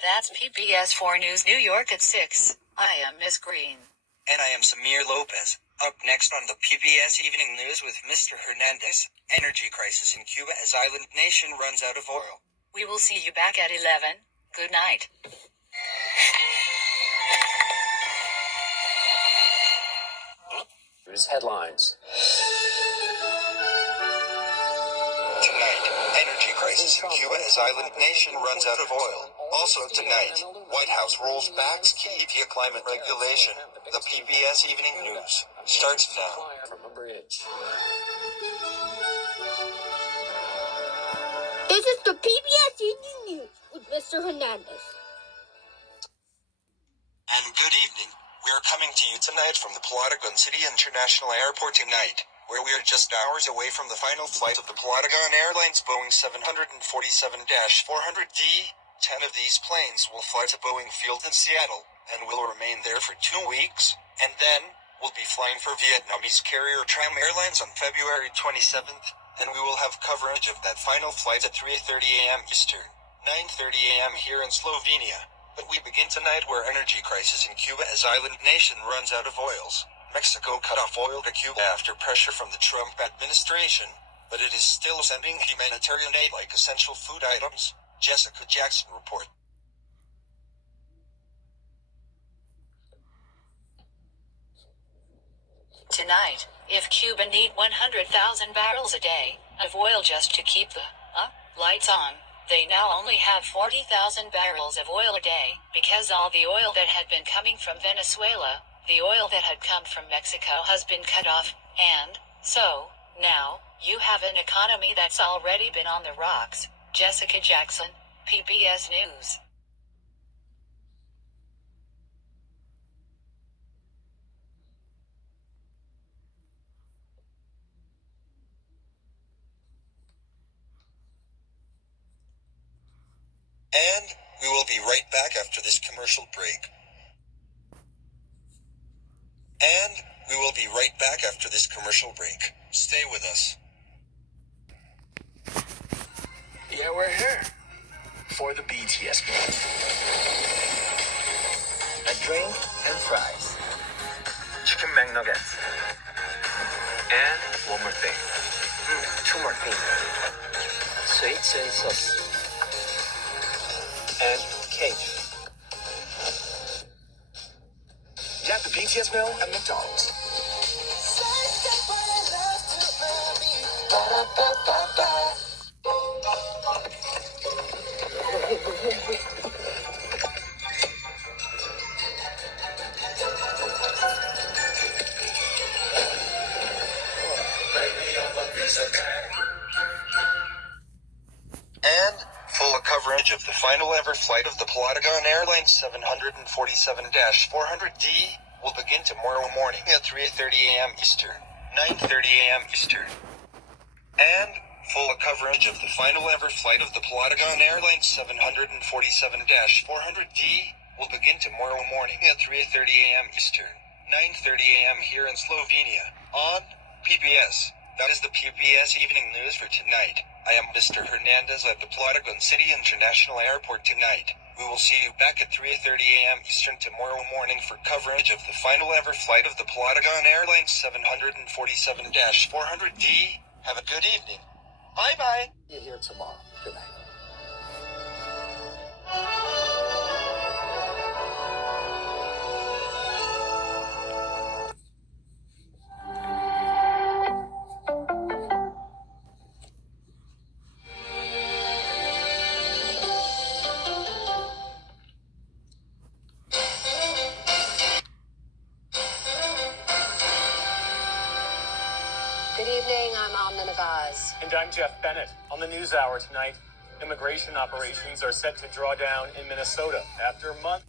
And that's PBS 4 News New York at 6. I am Miss Green. And I am Samir Lopez. Up next on the PBS Evening News with Mr. Hernandez, energy crisis in Cuba as island nation runs out of oil. We will see you back at 11. Good night. News headlines. Tonight, energy crisis in Cuba as island nation runs out of oil. Also tonight, White House rolls back key climate regulation. The PBS Evening News starts now. This is the PBS Evening News with Mr. Hernandez. And good evening. We are coming to you tonight from the Plotagon City International Airport tonight, where we are just hours away from the final flight of the Plotagon Airlines Boeing 747-400D. 10 of these planes will fly to Boeing Field in Seattle, and will remain there for 2 weeks, and then will be flying for Vietnamese carrier Tram Airlines on February 27th, and we will have coverage of that final flight at 3:30 a.m. Eastern, 9:30 a.m. here in Slovenia. But we begin tonight where energy crisis in Cuba as island nation runs out of oils. Mexico cut off oil to Cuba after pressure from the Trump administration, but it is still sending humanitarian aid like essential food items. Jessica Jackson report. Tonight, if Cuba need 100,000 barrels a day of oil just to keep the lights on, they now only have 40,000 barrels of oil a day, because all the oil that had been coming from Venezuela, the oil that had come from Mexico has been cut off, and so now you have an economy that's already been on the rocks. Jessica Jackson, PBS News. And we will be right back after this commercial break. Stay with us. Yeah, we're here for the BTS meal. A drink and fries. Chicken McNuggets. And one more thing. Two more things. Sweet soy sauce. And cake. Get the BTS meal at McDonald's. And full coverage of the final ever flight of the Plotagon Airlines 747-400D will begin tomorrow morning at 3:30 a.m. Eastern, 9:30 a.m. Eastern. And full coverage of the final ever flight of the Plotagon Airlines 747-400D will begin tomorrow morning at 3:30 a.m. Eastern, 9:30 a.m. here in Slovenia, on PBS. That is the PBS Evening News for tonight. I am Mr. Hernandez at the Plotagon City International Airport tonight. We will see you back at 3:30 a.m. Eastern tomorrow morning for coverage of the final ever flight of the Plotagon Airlines 747-400D. Have a good evening. Bye-bye. See you here tomorrow. Good night. Good evening, I'm Amna Navaz. And I'm Jeff Bennett. On the NewsHour tonight, immigration operations are set to draw down in Minnesota after months.